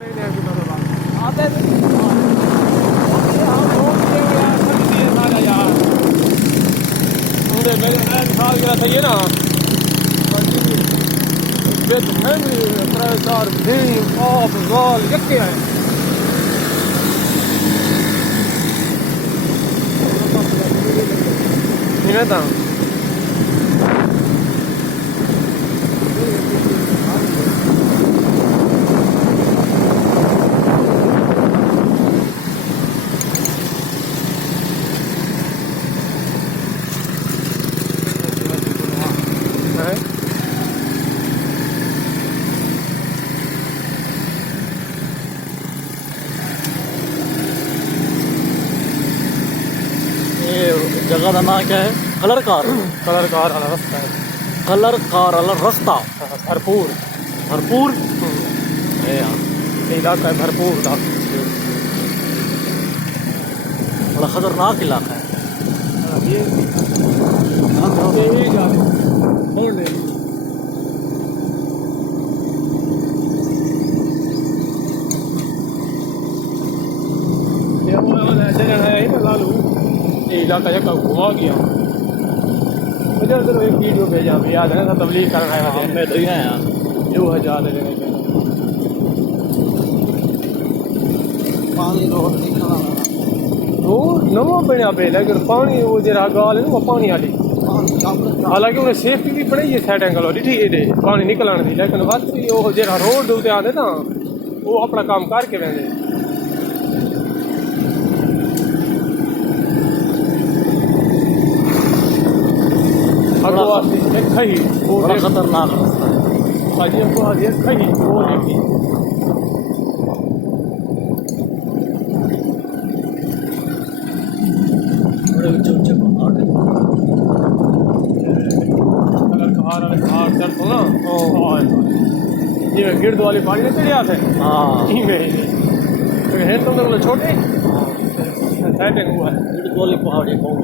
ये ना चार यके है था जगह का नाम क्या है? कलर कार वाला रास्ता है। कलर कार वाला रास्ता भरपूर भरपूर इलाका है, भरपूर बड़ा खतरनाक इलाका है। ये जा रहे मोड़ ले लालू ये इलाका जगह घुमा गया मुझे उधर एक वीडियो भेजा भी याद है ना तबलीग करना है मैं तो यहाँ यार जो हजार है जगह पानी रोड निकलना रोड नवा बनया पे लेकिन पानी वो जरा गाल है ना वो पानी वाली हालांकि उन्हें सेफ्टी भी बनाई है साइड एंगल वाली ठीक है पानी निकलने दी लेकिन बस वो जरा रोड उत्ते आते ना वो अपना काम करके रहते खही वो बड़ा खतरनाक रास्ता है। अजय को अजय खही वो देखी बड़े ऊंचे ऊंचे पहाड़ है। अगर कहार चढ़ तो ना ये गिरद वाले पानी में चढ़े आते हाँ है तुम लोग छोटे सेटिंग हुआ है गिरद वाली पहाड़ी कौन